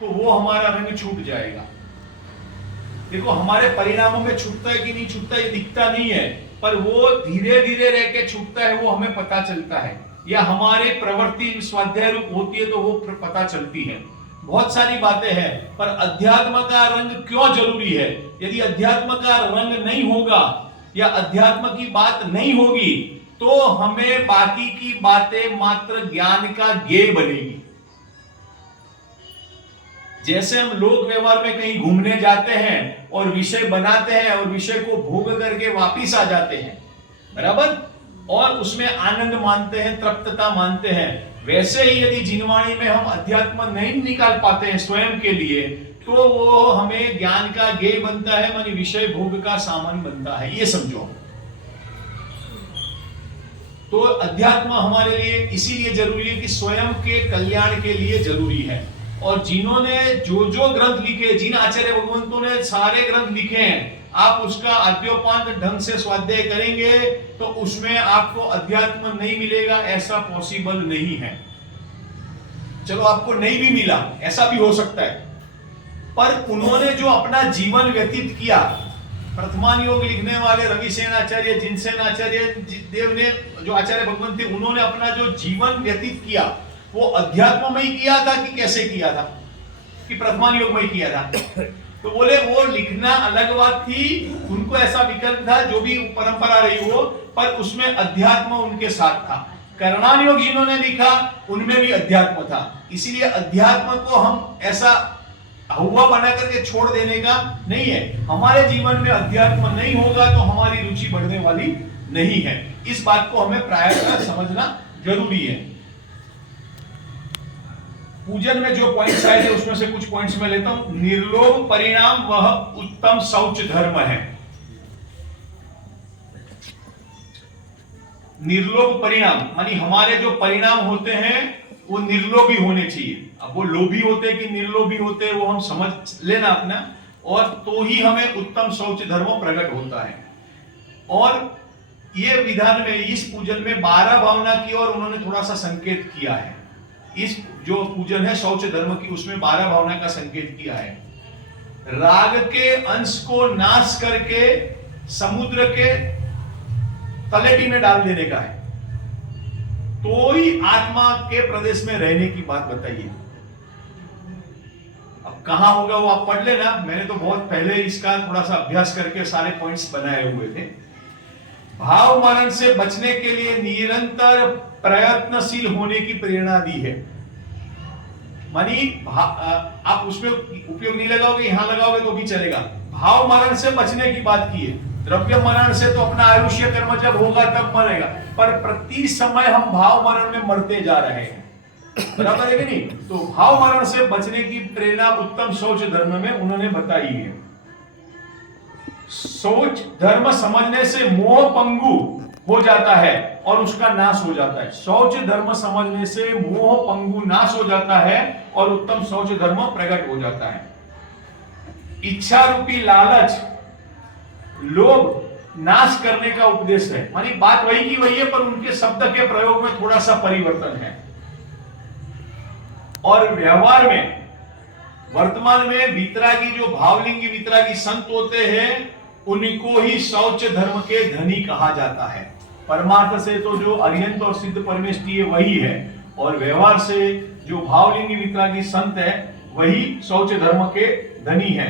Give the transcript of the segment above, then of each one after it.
तो वो हमारा रंग छूट जाएगा। देखो हमारे परिणामों में छूटता है कि नहीं छूटता ये दिखता नहीं है, पर वो धीरे धीरे रह के छूटता है, वो हमें पता चलता है। या हमारे प्रवृत्ति स्वाध्याय रूप होती है तो वो पता चलती है। बहुत सारी बातें हैं, पर अध्यात्म का रंग क्यों जरूरी है? यदि अध्यात्म का रंग नहीं होगा या अध्यात्म की बात नहीं होगी तो हमें बाकी की बातें मात्र ज्ञान का गेय बनेगी। जैसे हम लोक व्यवहार में कहीं घूमने जाते हैं और विषय बनाते हैं और विषय को भोग करके वापिस आ जाते हैं, बराबर, और उसमें आनंद मानते हैं, तृप्तता मानते हैं, वैसे ही यदि जिनवाणी में हम अध्यात्म नहीं निकाल पाते हैं स्वयं के लिए तो वो हमें ज्ञान का गेय बनता है, मानी विषय भोग का सामान बनता है। ये समझो। तो अध्यात्म हमारे लिए इसीलिए जरूरी है कि स्वयं के कल्याण के लिए जरूरी है। और जिन्होंने जो जो ग्रंथ लिखे, जिन आचार्य भगवंतों ने सारे ग्रंथ लिखे हैं, आप उसका आद्योपांत ढंग से स्वाध्याय करेंगे तो उसमें आपको अध्यात्म नहीं मिलेगा, ऐसा पॉसिबल नहीं है। चलो आपको नहीं भी मिला, ऐसा भी हो सकता है, पर उन्होंने जो अपना जीवन व्यतीत किया, प्रथमान योग लिखने वाले रविसेन आचार्य, जिनसेन आचार्य देव ने, जो आचार्य भगवंत थे, उन्होंने अपना जो जीवन व्यतीत किया वो अध्यात्म में ही किया था कि कैसे किया था, कि प्रथमान योग में ही किया था? तो बोले वो लिखना अलग बात थी, उनको ऐसा विकल्प था, जो भी परंपरा रही हो, पर उसमें अध्यात्म उनके साथ था। कर्णान योग जिन्होंने लिखा उनमें भी अध्यात्म था। इसीलिए अध्यात्म को हम ऐसा हुआ बना करके छोड़ देने का नहीं है। हमारे जीवन में अध्यात्म नहीं होगा तो हमारी रुचि बढ़ने वाली नहीं है। इस बात को हमें प्रायः समझना जरूरी है। पूजन में जो पॉइंट्स आए थे उसमें से कुछ पॉइंट्स मैं लेता हूं। निर्लोभ परिणाम वह उत्तम शौच धर्म है। निर्लोभ परिणाम मानी हमारे जो परिणाम होते हैं वो निर्लोभी होने चाहिए। अब वो लोभी होते कि निर्लोभी होते वो हम समझ लेना अपना, और तो ही हमें उत्तम शौच धर्म प्रकट होता है। और ये विधान में, इस पूजन में 12 भावना की और उन्होंने थोड़ा सा संकेत किया है। इस जो पूजन है शौच धर्म की, उसमें 12 भावना का संकेत किया है। राग के अंश को नाश करके समुद्र के तलेटी में डाल देने का है, तो ही आत्मा के प्रदेश में रहने की बात बताइए। अब कहां होगा वो आप पढ़ लेना, मैंने तो बहुत पहले इसका थोड़ा सा अभ्यास करके सारे पॉइंट्स बनाए हुए थे। भाव मरण से बचने के लिए निरंतर प्रयत्नशील होने की प्रेरणा दी है। मानी आप उसमें उपयोग नहीं लगाओगे, यहां लगाओगे तो भी चलेगा। भाव मरण से बचने की बात की है। द्रव्य मरण से तो अपना आयुष्य कर्म जब होगा तब मरेगा, पर प्रति समय हम भाव मरण में मरते जा रहे हैं, बराबर है कि नहीं? तो भाव मरण से बचने की प्रेरणा उत्तम शौच धर्म में उन्होंने बताई है। शौच धर्म समझने से मोह पंगु हो जाता है और उसका नाश हो जाता है। शौच धर्म समझने से मोह पंगु नाश हो जाता है और उत्तम शौच धर्म प्रकट हो जाता है। इच्छा रूपी लालच, लोभ नाश करने का उपदेश है। मानी बात वही की वही है, पर उनके शब्द के प्रयोग में थोड़ा सा परिवर्तन है। और व्यवहार में वर्तमान में वितरागी, जो भावलिंगी वितरागी संत होते हैं, उनको ही शौच धर्म के धनी कहा जाता है। परमार्थ से तो जो अरिहंत और सिद्ध परमेष्ठी है वही है, और व्यवहार से जो भावलिंगी वितरागी संत है वही शौच धर्म के धनी है।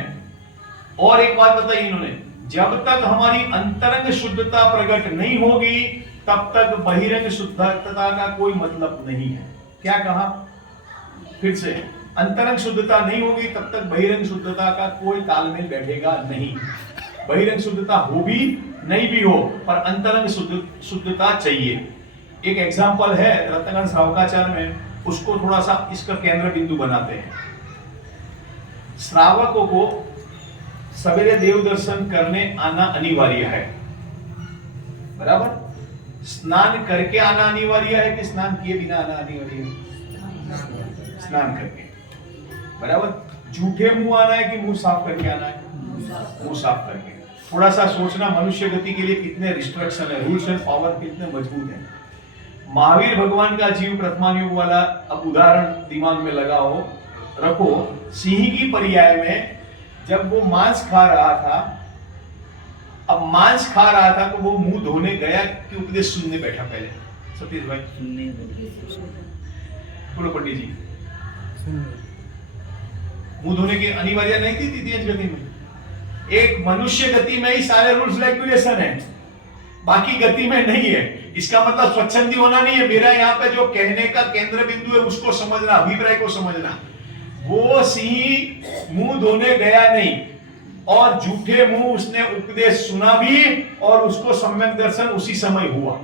और एक बात बताई इन्होंने, जब तक हमारी अंतरंग शुद्धता प्रकट नहीं होगी तब तक बहिरंग शुद्धता का कोई मतलब नहीं है। क्या कहा? फिर से, अंतरंग शुद्धता नहीं होगी तब तक बहिरंग शुद्धता का कोई तालमेल बैठेगा नहीं। बहिरंग शुद्धता हो भी नहीं भी हो, पर अंतरंग शुद्धता चाहिए। एक एग्जाम्पल है रत्नगण श्रावकाचार्य में, उसको थोड़ा सा इसका केंद्र बिंदु बनाते हैं। श्रावकों को सवेरे देव दर्शन करने आना अनिवार्य है, बराबर? स्नान करके आना अनिवार्य है कि स्नान किए बिना आना अनिवार्य है? स्नान करके, बराबर? झूठे मुंह आना है कि मुंह साफ करके आना है? मुंह साफ करके। थोड़ा सा सोचना, मनुष्य गति के लिए कितने रिस्ट्रिक्शन है, रूल्स एंड पावर कितने मजबूत है। महावीर भगवान का जीव प्रथमान योग वाला अब उदाहरण दिमाग में लगा हो रखो, सिंह की पर्याय में जब वो मांस खा रहा था, अब मांस खा रहा था तो वो मुंह धोने गया कि उपदेश सुनने बैठा? पहले सतीश भाई बोलो, पंडित जी, मुंह धोने की अनिवार्य नहीं थी तृतीय गति में? एक मनुष्य गति में ही सारे रूल्स रेगुलेशन है, बाकी गति में नहीं है। इसका मतलब स्वच्छंदी होना नहीं है। मेरा यहाँ पे जो कहने का केंद्र बिंदु है उसको समझना, अभिप्राय को समझना। वो सिंह मुंह धोने गया नहीं और झूठे मुंह उसने उपदेश सुना भी और उसको सम्यक दर्शन उसी समय हुआ।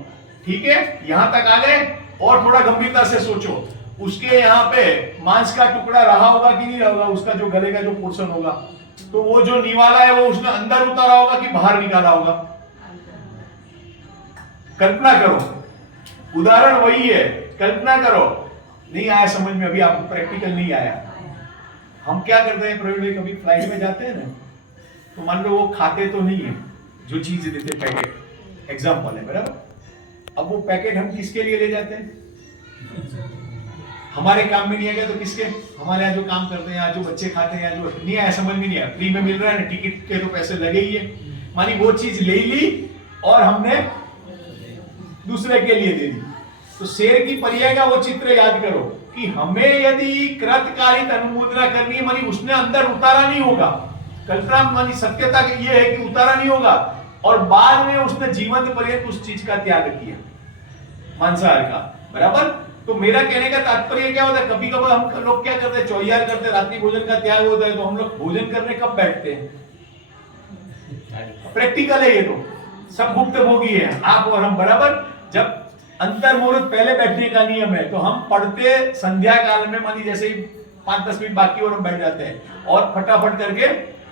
ठीक है, यहां तक आ गए? और थोड़ा गंभीरता से सोचो, उसके यहाँ पे मांस का टुकड़ा रहा होगा कि नहीं रहा होगा? उसका जो गले का जो पोर्शन होगा, तो वो जो निवाला है वो उसने अंदर उतारा होगा कि बाहर निकाला होगा? कल्पना करो, उदाहरण वही है, कल्पना करो। नहीं आया समझ में? अभी आपको प्रैक्टिकल नहीं आया। हम क्या करते हैं प्रवीण भाई, कभी फ्लाइट में जाते हैं ना, तो मान लो वो खाते तो नहीं है जो चीज देते, पैकेट एग्जाम्पल है, बराबर? अब वो पैकेट हम किसके लिए ले जाते हैं? हमारे काम में नहीं आएगा तो किसके? हमारे यहाँ जो काम करते हैं, यहाँ जो बच्चे खाते हैं, यहाँ जो नहीं आया समझ में नहीं आया, फ्री में मिल रहा है ना, टिकट के तो पैसे लगे ही है। मानी वो चीज ले ली और हमने दूसरे के लिए दे दी। तो शेर की पर्याय का वो चित्र याद करो कि हमें यदि कृतकालिक अनुमोदना करनी है, मानी उसने अंदर उतारा नहीं होगा, कल्पना मानी सत्यता ये है कि उतारा नहीं होगा, और बाद में उसने जीवन पर्यंत उस चीज का त्याग किया, मांसाहार का, बराबर? तो मेरा कहने का तात्पर्य क्या होता है, कभी कभार हम लोग क्या करते हैं, चौयार करते हैं, रात्रि भोजन का त्याग होता है, तो हम लोग भोजन करने कब बैठते हैं? प्रैक्टिकल है ये, तो सब भुक्त भोगी है, आप और हम, बराबर? जब अंतर मुहूर्त पहले बैठने का नियम है तो हम पढ़ते संध्या काल में, मानी जैसे ही 5-10 मिनट बाकी और हम बैठ जाते हैं और फटाफट करके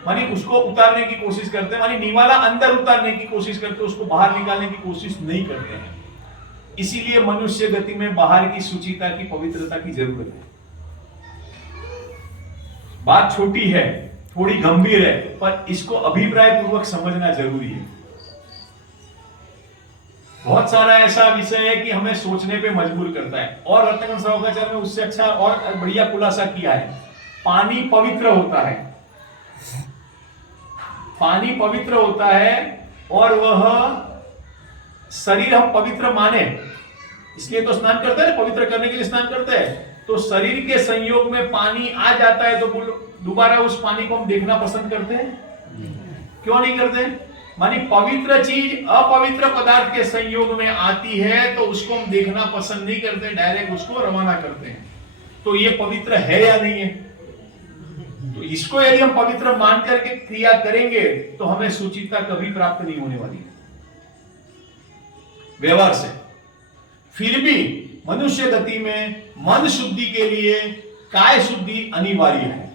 मानी उसको उतारने की कोशिश करते हैं, मानी निवाला अंदर उतारने की कोशिश करते हैं, उसको बाहर निकालने की कोशिश नहीं करते हैं। इसीलिए मनुष्य गति में बाहर की शुचिता की, पवित्रता की जरूरत है। बात छोटी है, थोड़ी गंभीर है, पर इसको अभिप्राय पूर्वक समझना जरूरी है। बहुत सारा ऐसा विषय है कि हमें सोचने पे मजबूर करता है। और रत्नगण श्रवकाचार्य ने उससे अच्छा और बढ़िया खुलासा किया है। पानी पवित्र होता है, पानी पवित्र होता है, और वह शरीर हम पवित्र माने, इसलिए तो स्नान करते हैं, पवित्र करने के लिए स्नान करते हैं। तो शरीर के संयोग में पानी आ जाता है तो दोबारा उस पानी को हम देखना पसंद करते हैं? क्यों नहीं करते? मानी पवित्र चीज अपवित्र पदार्थ के संयोग में आती है तो उसको हम देखना पसंद नहीं करते, डायरेक्ट उसको रवाना करते हैं। तो ये पवित्र है या नहीं है? तो इसको यदि हम पवित्र मान करके क्रिया करेंगे तो हमें सुचिता कभी प्राप्त नहीं होने वाली व्यवहार से। फिर भी मनुष्य गति में मन शुद्धि के लिए काय शुद्धि अनिवार्य है,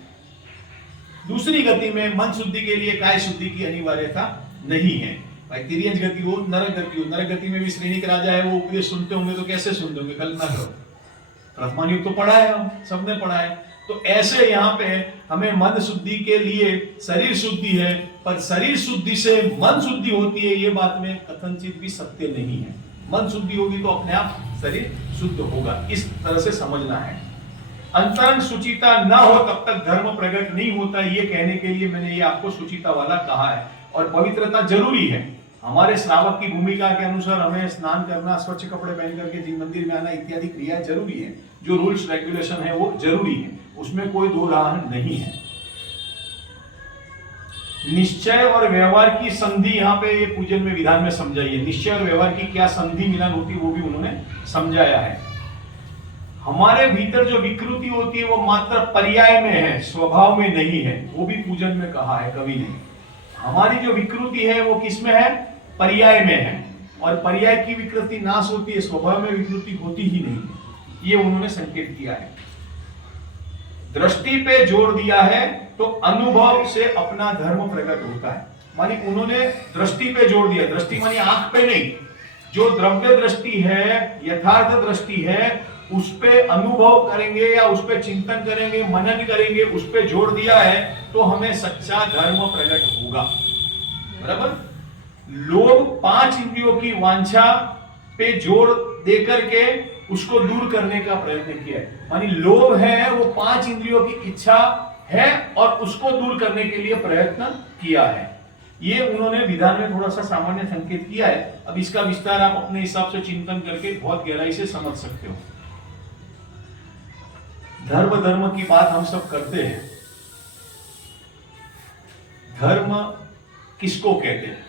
दूसरी गति में मन शुद्धि के लिए काय शुद्धि की अनिवार्यता नहीं है। भाई तिर्यंज गति हो, नरक गति हो, नरक गति में भी श्रेणी का राजा है, वो उपदेश सुनते होंगे तो कैसे सुनते होंगे? कल्पना करो, प्रथमान युग तो पढ़ा है, हम सबने पढ़ा है। तो ऐसे यहाँ पे हमें मन शुद्धि के लिए शरीर शुद्धि है, पर शरीर शुद्धि से मन शुद्धि होती है, ये बात में कथनचित भी सत्य नहीं है। मन शुद्धि होगी तो अपने आप शरीर शुद्ध होगा, इस तरह से समझना है। अंतरंग सुचिता न हो तब तक धर्म प्रकट नहीं होता, ये कहने के लिए मैंने ये आपको सुचिता वाला कहा है। और पवित्रता जरूरी है, हमारे श्रावक की भूमिका के अनुसार हमें स्नान करना, स्वच्छ कपड़े पहन करके जिन मंदिर में आना इत्यादि क्रियाएं जरूरी है। जो रूल्स रेगुलेशन है वो जरूरी है, उसमें कोई दो राह नहीं है। निश्चय और व्यवहार की संधि यहाँ पे ये पूजन में विधान में समझाई है। निश्चय और व्यवहार की क्या संधि मिलन होती है वो भी उन्होंने समझाया है। हमारे भीतर जो विकृति होती है वो मात्र पर्याय में है, स्वभाव में नहीं है, वो भी पूजन में कहा है, कभी नहीं। हमारी जो विकृति है वो किस में है? पर्याय में है, और पर्याय की विकृति नाश होती है, स्वभाव में विकृति होती ही नहीं, ये उन्होंने संकेत किया है। दृष्टि पे जोर दिया है तो अनुभव से अपना धर्म प्रकट होता है, मानी उन्होंने दृष्टि पे जोर दिया। दृष्टि मानी आंख पे नहीं, जो द्रव्य दृष्टि है, यथार्थ दृष्टि है, उस पे अनुभव करेंगे या उस पे चिंतन करेंगे, मनन करेंगे, उस पे जोर दिया है तो हमें सच्चा धर्म प्रकट होगा, बराबर। लोग 5 इंद्रियों की वांछा पे जोर दे करके उसको दूर करने का प्रयत्न किया है। मानी लोभ है वो 5 इंद्रियों की इच्छा है और उसको दूर करने के लिए प्रयत्न किया है। ये उन्होंने विधान में थोड़ा सा सामान्य संकेत किया है। अब इसका विस्तार आप अपने हिसाब से चिंतन करके बहुत गहराई से समझ सकते हो। धर्म की बात हम सब करते हैं। धर्म किसको कहते हैं?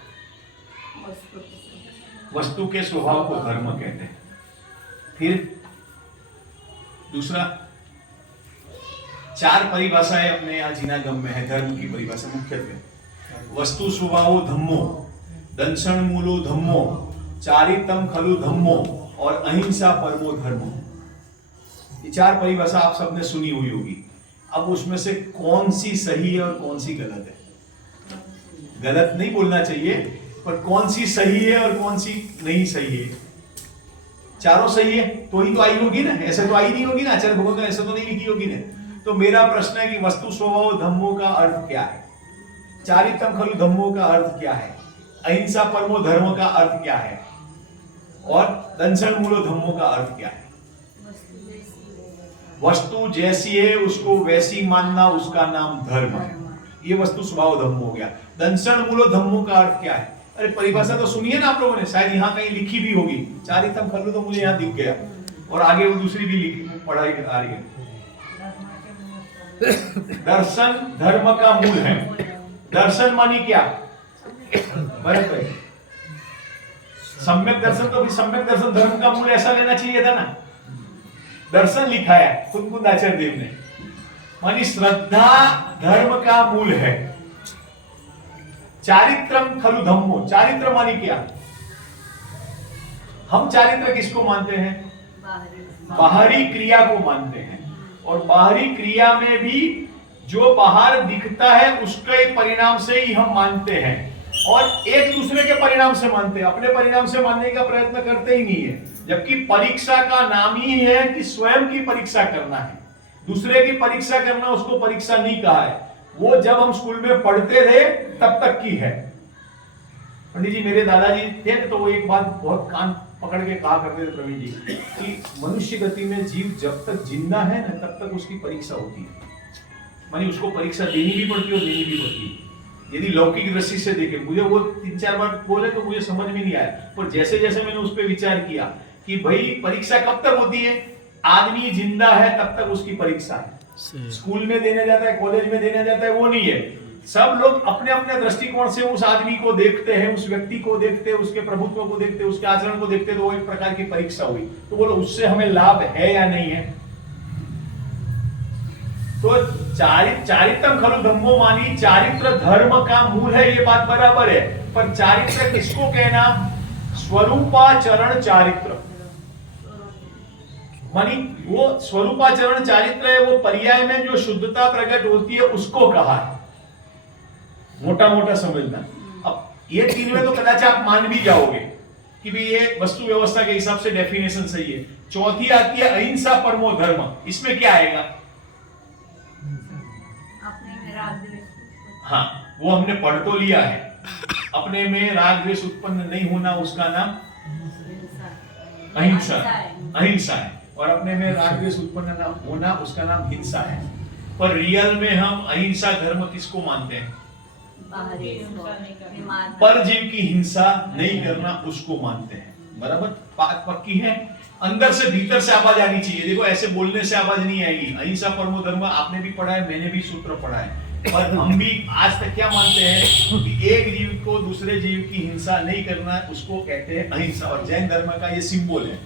वस्तु के स्वभाव को धर्म कहते हैं। फिर दूसरा, 4 परिभाषाएं अपने यहाँ जिनागम में है धर्म की परिभाषा मुख्यत्वे। वस्तु स्वभावो धम्मो, दंशन मूलो धम्मो, चारित्रम खलु धम्मो और अहिंसा परमो धर्मो। ये 4 परिभाषा आप सबने सुनी हुई होगी। अब उसमें से कौन सी सही है और कौन सी गलत है? गलत नहीं बोलना चाहिए, पर कौन सी सही है और कौन सी नहीं सही है? चारों सही है तो ही तो आई होगी ना, ऐसे तो आई नहीं होगी ना। आचार्य भगवत ने ऐसे तो नहीं लिखी होगी ना। तो मेरा प्रश्न है कि वस्तु स्वभाव धम्मो का अर्थ क्या है? चारित्रम खलु धम्मो का अर्थ क्या है? अहिंसा परमो धर्म का अर्थ क्या है? और दंशन मूलो धम्मो का अर्थ क्या है? वस्तु जैसी है उसको वैसी मानना, उसका नाम धर्म है। ये वस्तु स्वभाव धम्मो हो गया। दंशन मूलो धम्मो का अर्थ क्या है? अरे परिभाषा तो सुनिए ना आप लोगों ने, शायद यहाँ कहीं लिखी भी होगी। चारित्रम खलु तो मुझे यहाँ दिख गया और आगे वो दूसरी भी लिखी पढ़ाई आ रही है। दर्शन धर्म का मूल है। दर्शन मानी क्या? बराबर। सम्यक दर्शन तो भी सम्यक दर्शन धर्म का मूल ऐसा लेना चाहिए था ना। दर्शन लिखा है खुद आचार्य देव ने। मानी श्रद्धा धर्म का मूल है। चारित्रम खलु धम्मो, चारित्र मानी क्या? हम चारित्र किसको मानते हैं? बाहरी क्रिया को मानते हैं। और बाहरी क्रिया में भी जो बाहर दिखता है उसके परिणाम से ही हम मानते हैं और एक दूसरे के परिणाम से मानते हैं। अपने परिणाम से मानने का प्रयत्न करते ही नहीं है। जबकि परीक्षा का नाम ही है कि स्वयं की परीक्षा करना है। दूसरे की परीक्षा करना उसको परीक्षा नहीं कहा है। वो जब हम स्कूल में पढ़ते थे तब तक की है। पंडित जी मेरे दादाजी थे तो वो एक बात बहुत कान पकड़ के कहा करते थे प्रवीण जी कि मनुष्य गति में जीव जब तक जिंदा है ना तब तक उसकी परीक्षा होती है। मानी उसको परीक्षा देनी भी पड़ती है और देनी भी पड़ती है। यदि लौकिक दृष्टि से देखे, मुझे वो 3-4 बार बोले तो मुझे समझ में नहीं आया, पर जैसे जैसे मैंने उस पर विचार किया कि भाई परीक्षा कब तक होती है? आदमी जिंदा है तब तक उसकी परीक्षा है। स्कूल में देने जाता है, कॉलेज में देने जाता है, वो नहीं है। सब लोग अपने अपने दृष्टिकोण से उस आदमी को देखते हैं, उस व्यक्ति को देखते हैं, उसके प्रभुत्व को देखते हैं, उसके आचरण को देखते हैं। तो वो एक प्रकार की परीक्षा हुई। तो बोलो उससे हमें लाभ है या नहीं है? तो चारित्रम खलु धम्मो मानी चारित्र धर्म का मूल है, ये बात बराबर है। पर चारित्र किसको कहना? स्वरूपाचरण चारित्र। मानी वो स्वरूपाचरण चारित्र है, वो पर्याय में जो शुद्धता प्रकट होती है उसको कहा है। मोटा मोटा समझना। अब ये 3 में तो कदाच आप मान भी जाओगे कि भी ये वस्तु व्यवस्था के हिसाब से डेफिनेशन सही है। चौथी आती है अहिंसा परमो धर्म। इसमें क्या आएगा? हाँ, वो हमने पढ़ तो लिया है। अपने में राग द्वेष उत्पन्न नहीं होना उसका नाम अहिंसा है। और अपने में राग द्वेष उत्पन्न न होना उसका नाम हिंसा है। पर रियल में हम अहिंसा धर्म किसको मानते हैं? पर जीव की हिंसा नहीं करना उसको मानते हैं। बराबर, बात पक्की है। अंदर से भीतर से आवाज आनी चाहिए। देखो ऐसे बोलने से आवाज नहीं आएगी। अहिंसा परमो धर्म आपने भी पढ़ा है, मैंने भी सूत्र पढ़ा है। और हम भी आज तक क्या मानते हैं कि एक जीव को दूसरे जीव की हिंसा नहीं करना उसको कहते हैं अहिंसा। और जैन धर्म का ये सिंबल है।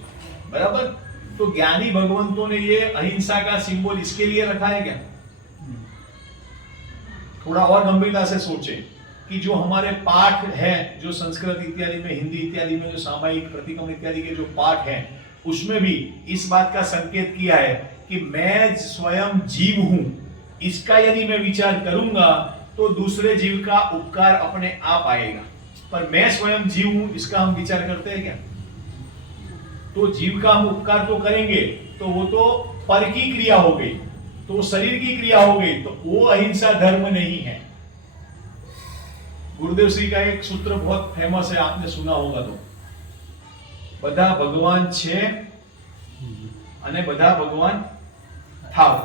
बराबर। तो ज्ञानी भगवंतों ने ये अहिंसा का सिंबल इसके लिए रखा है क्या? थोड़ा और गंभीरता से सोचे कि जो हमारे पाठ है, जो संस्कृत इत्यादि में, हिंदी इत्यादि में जो सामायिक प्रतिक्रमण इत्यादि के जो पाठ हैं, उसमें भी इस बात का संकेत किया है कि मैं स्वयं जीव हूं। इसका यदि मैं विचार करूंगा तो दूसरे जीव का उपकार अपने आप आएगा। पर मैं स्वयं जीव हूं, इसका हम विचार करते हैं क्या? तो जीव का हम उपकार तो करेंगे तो वो तो पर की क्रिया हो गई, तो शरीर की क्रिया हो गई, तो वो अहिंसा धर्म नहीं है। गुरुदेव श्री का एक सूत्र बहुत फेमस है, आपने सुना होगा। तो बधा भगवान छे અને બધા ભગવાન થાવ.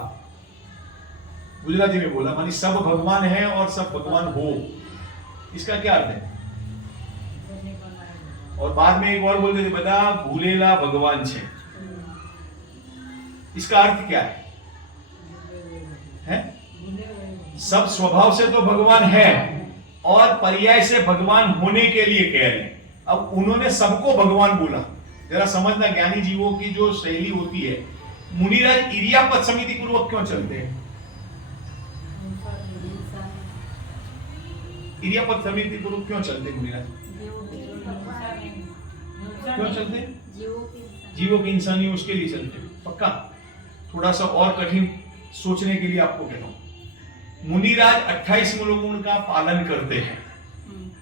गुजराती में बोला मानी सब भगवान है और सब भगवान हो. इसका क्या अर्थ है? और बाद में एक और बोलते थे बदा भूलेला भगवान छे. इसका अर्थ क्या है? सब स्वभाव से तो भगवान है और पर्याय से भगवान होने के लिए कह रहे हैं. अब उन्होंने सबको भगवान बोला. जरा समझना, ज्ञानी जीवों की जो शैली होती है. मुनिराज इरियापद समिति पूर्वक क्यों चलते हैं? इरियापद समिति पूर्वक क्यों चलते मुनिराज? क्यों चलते? जीवों की इंसानी उसके लिए चलते. पक्का? थोड़ा सा और कठिन सोचने के लिए आपको कहता हूं. मुनिराज 28 मूल गुण का पालन करते हैं,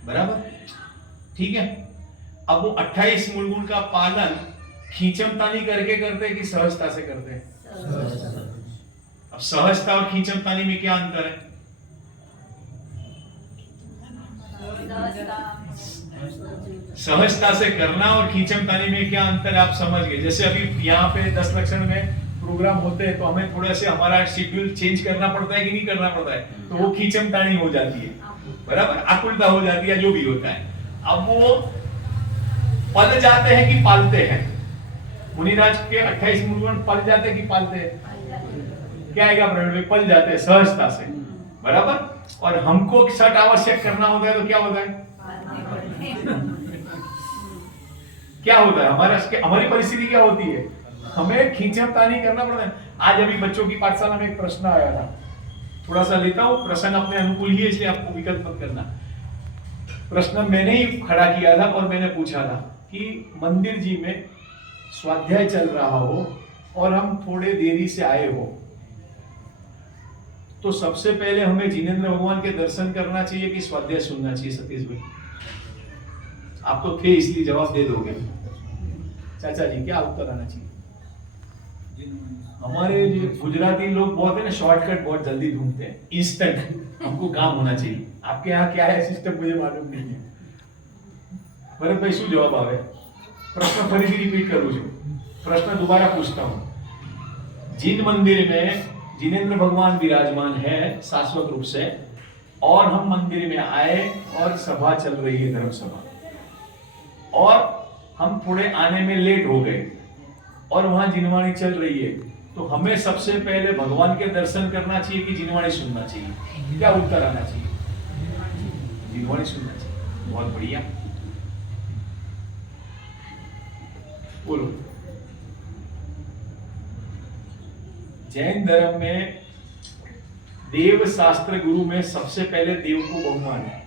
बराबर? ठीक है. अब वो 28 मूल गुण का पालन खींचमतानी करके करते हैं कि सहजता से करते हैं? अब सहजता और खींचमतानी में क्या अंतर है? सहजता से करना और खींचमतानी में क्या अंतर है, आप समझ गए. जैसे अभी यहाँ पे 10 लक्षण में प्रोग्राम होते हैं तो हमें थोड़े से हमारा शेड्यूल चेंज करना पड़ता है कि नहीं करना पड़ता है, तो वो खींचमतानी हो जाती है, बराबर? आकुलता हो जाती है, जो भी होता है. अब वो पल जाते हैं कि पालते हैं? मुनिराज के 28 मूल गुण पल जाते हैं कि पालते हैं? क्या आएगा प्रवीण भाई? पल जाते हैं सहजता से, बराबर? और हमको छठ आवश्यक करना होता है तो क्या होता है? क्या होता है हमारी परिस्थिति क्या होती है? हमें खींचतानी करना पड़ता है. आज अभी बच्चों की पाठशाला में एक प्रश्न आया था, थोड़ा सा लेता हूं, प्रश्न अपने अनुकूल ही है इसलिए आपको विकल्प मत करना. प्रश्न मैंने ही खड़ा किया था और मैंने पूछा था कि मंदिर जी में स्वाध्याय चल रहा हो और हम थोड़े देरी से आए हो तो सबसे पहले हमें जिनेंद्र भगवान के दर्शन करना चाहिए कि स्वाध्याय सुनना चाहिए? सतीश भाई, आप तो थे इसलिए जवाब दे दोगे. चाचा जी, क्या उत्तर आना चाहिए? हमारे जो गुजराती लोग बहुत है ना, शॉर्टकट बहुत जल्दी ढूंढते हैं, इंस्टेंट हमको काम होना चाहिए. आपके यहाँ क्या है सिस्टम मुझे मालूम नहीं है. भरत भाई, શું જવાબ આવે? प्रश्न ફરીથી रिपीट करूं છું. प्रश्न दोबारा पूछता हूं. जिन मंदिर में जिनेंद्र भगवान विराजमान है शाश्वत रूप से और हम मंदिर में आए और सभा चल रही है, धर्म सभा, और हम थोड़े आने में लेट हो गए और वहां जिनवाणी चल रही है, तो हमें सबसे पहले भगवान के दर्शन करना चाहिए कि जिनवाणी सुनना चाहिए? क्या उत्तर आना चाहिए? जिनवाणी सुनना चाहिए. बहुत बढ़िया, बोलो. जैन धर्म में देव शास्त्र गुरु में सबसे पहले देव को बहुमान है.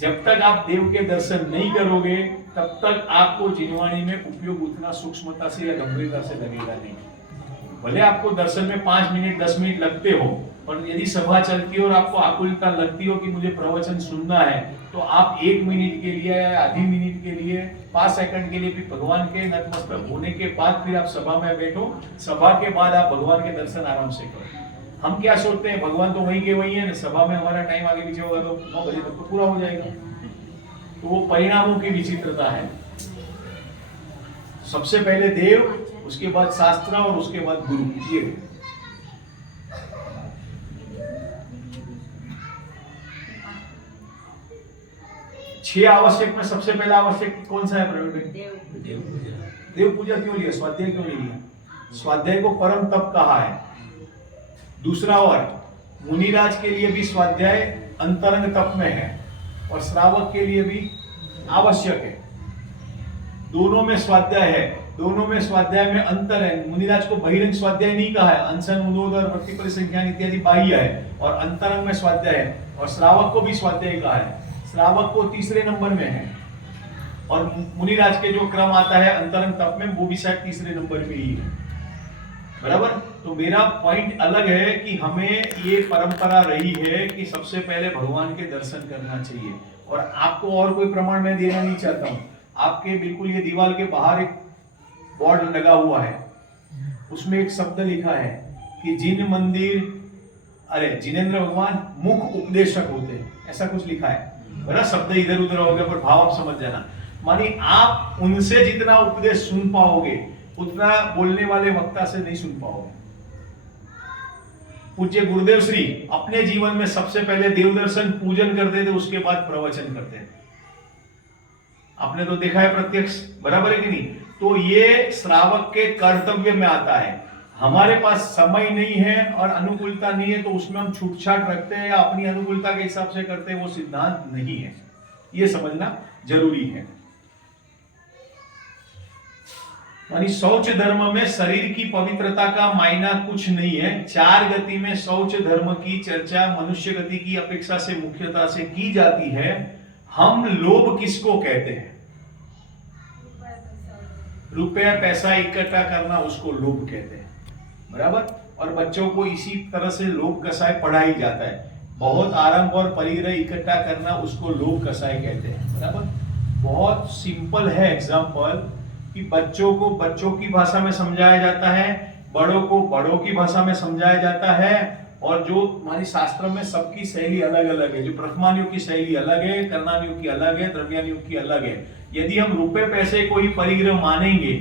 जब तक आप देव के दर्शन नहीं करोगे तब तक आपको जिनवाणी में उपयोग उतना सूक्ष्मता से या गंभीरता से लगेगा नहीं. भले आपको दर्शन में 5 मिनट 10 मिनट लगते हो, पर यदि सभा चलती है और आपको आकुलता लगती हो कि मुझे प्रवचन सुनना है, तो आप 1 मिनट के लिए या आधी मिनट के लिए 5 सेकंड के लिए भी भगवान के नतमस्तक होने के बाद फिर आप सभा में बैठो. सभा के बाद आप भगवान के दर्शन आराम से करो. हम क्या सोचते हैं, भगवान तो वहीं के वहीं है ना, सभा में हमारा टाइम आगे पीछे होगा तो 9 बजे तक तो पूरा हो जाएगा. तो वो परिणामों की विचित्रता है. सबसे पहले देव, उसके बाद शास्त्र और उसके बाद गुरु. ये 6 आवश्यक में सबसे पहला आवश्यक कौन सा है प्रवीण भाई? देव पूजा क्यों लिया? स्वाध्याय क्यों नहीं लिया? स्वाध्याय को परम तप कहा है. दूसरा, और मुनिराज के लिए भी स्वाध्याय अंतरंग तप में है और श्रावक के लिए भी आवश्यक है. दोनों में स्वाध्याय है, दोनों में स्वाध्याय में अंतर है. मुनिराज को बहिरंग स्वाध्याय नहीं कहा है, अनशन उदोदर वृत्ति परिसंख्यान इत्यादि बाह्य है और अंतरंग में स्वाध्याय है. और श्रावक को भी स्वाध्याय कहा है. श्रावक को तीसरे नंबर में है और मुनिराज के जो क्रम आता है अंतरंग तप में वो भी शायद तीसरे नंबर पे ही है, बराबर. तो मेरा पॉइंट अलग है कि हमें ये परंपरा रही है कि सबसे पहले भगवान के दर्शन करना चाहिए. और आपको और कोई प्रमाण मैं देना नहीं चाहता हूं. आपके बिल्कुल ये दीवार के बाहर एक बोर्ड लगा हुआ है, उसमें एक शब्द लिखा है कि जिनेंद्र भगवान मुख उपदेशक होते हैं, ऐसा कुछ लिखा है. बड़ा शब्द इधर उधर हो गया पर भाव आप समझ जाना. मानी आप उनसे जितना उपदेश सुन पाओगे, उतना बोलने वाले वक्ता से नहीं सुन पाओगे। पूज्य गुरुदेव श्री अपने जीवन में सबसे पहले देवदर्शन पूजन करते थे, उसके बाद प्रवचन करते थे। आपने तो देखा है प्रत्यक्ष, बराबर है कि नहीं? तो ये श्रावक के कर्तव्य में आता है। हमारे पास समय नहीं है और अनुकूलता नहीं है तो उसमें हम छूटछाट रखते हैं या अपनी अनुकूलता के हिसाब से करते हैं, वो सिद्धांत नहीं है, ये समझना जरूरी है। यानी शौच धर्म में शरीर की पवित्रता का मायना कुछ नहीं है। 4 गति में शौच धर्म की चर्चा मनुष्य गति की अपेक्षा से मुख्यता से की जाती है। हम लोभ किसको कहते हैं? रुपया पैसा इकट्ठा करना, उसको लोभ कहते हैं, बराबर। और बच्चों को इसी तरह से लोभ कसाय पढ़ाई जाता है। बहुत आरंभ और परिग्रह इकट्ठा करना, उसको लोभ कसाय कहते हैं, बराबर। बहुत सिंपल है एग्जाम्पल कि बच्चों को बच्चों की भाषा में समझाया जाता है, बड़ों को बड़ों की भाषा में समझाया जाता है। और जो हमारी शास्त्र में सबकी शैली अलग अलग है, जो ब्रह्मानियों की शैली अलग है, कर्णानियों की अलग है, द्रव्यानियों की अलग है। यदि हम रुपए पैसे को ही परिग्रह मानेंगे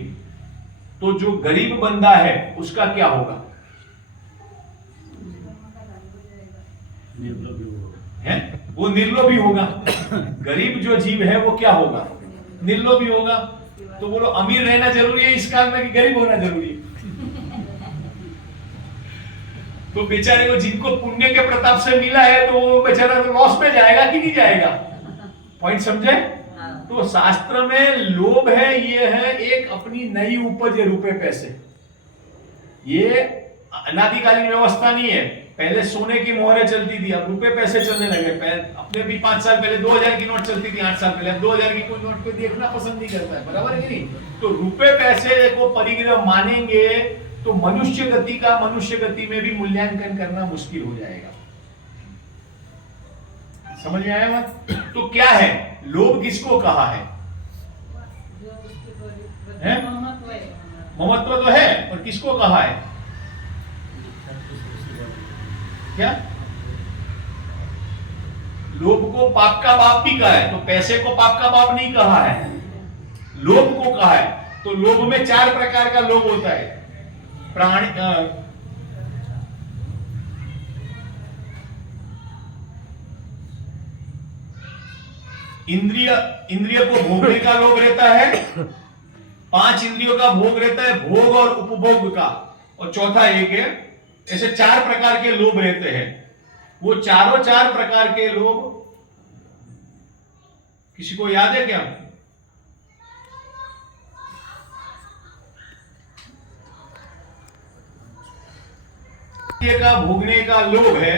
तो जो गरीब बंदा है उसका क्या होगा? है वो निर्लोभी होगा। गरीब जो जीव है वो क्या होगा? निर्लोभी होगा। तो बोलो अमीर रहना जरूरी है इस काल में कि गरीब होना जरूरी है? तो बेचारे को जिनको पुण्य के प्रताप से मिला है तो वो बेचारा तो लॉस में जाएगा कि नहीं जाएगा? पॉइंट समझे? तो शास्त्र में लोभ है, ये है एक अपनी नई उपज है रुपए पैसे। ये अनादिकालीन व्यवस्था नहीं है। पहले सोने की मोहरें चलती थी, अब रुपए पैसे चलने लगे। अपने भी 5 साल पहले 2000 की नोट चलती थी, 8 साल पहले। अब 2000 की कोई नोट को देखना पसंद नहीं करता है, बराबर है कि नहीं? तो रुपए पैसे को परिग्रह मानेंगे तो मनुष्य गति में भी मूल्यांकन करना मुश्किल हो जाएगा। समझ में आया बात? तो क्या है लोभ? किसको कहा है? ममत्व तो है, और किसको कहा है? क्या? लोभ को पाप का बाप भी कहा है, तो पैसे को पाप का बाप नहीं कहा है, लोभ को कहा है। तो लोभ में 4 प्रकार का लोभ होता है। प्राणी इंद्रिय को भोगने का लोभ रहता है। 5 इंद्रियों का भोग रहता है, भोग और उपभोग का, और चौथा एक है। ऐसे 4 प्रकार के लोभ रहते हैं। वो चारों 4 प्रकार के लोभ किसी को याद है क्या? का भोगने का लोभ है,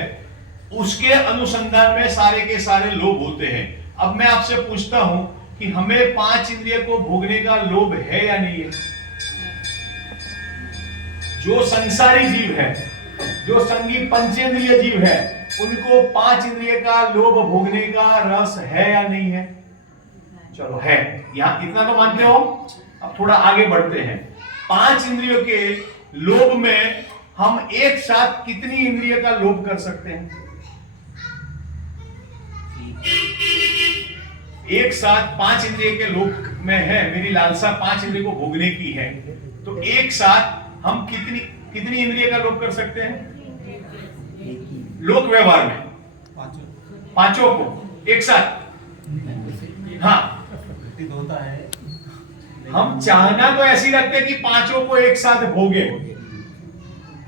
उसके अनुसंधान में सारे के सारे लोभ होते हैं। अब मैं आपसे पूछता हूं कि हमें 5 इंद्रिय को भोगने का लोभ है या नहीं है? जो संसारी जीव है, जो संगी पंचेंद्रिय जीव है, उनको 5 इंद्रिय का लोभ भोगने का रस है या नहीं है? चलो है, यहां इतना तो मानते हो। अब थोड़ा आगे बढ़ते हैं। 5 इंद्रियों के लोभ में हम एक साथ कितनी इंद्रिय का लोभ कर सकते हैं? एक साथ 5 इंद्रिय के लोभ में है, मेरी लालसा 5 इंद्रिय को भोगने की है, तो एक साथ हम कितनी इंद्रिय का लोभ कर सकते हैं? लोक व्यवहार में पांचों को एक साथ। हाँ, होता है। हम चाहना तो ऐसी रखते कि 5 को एक साथ भोगे,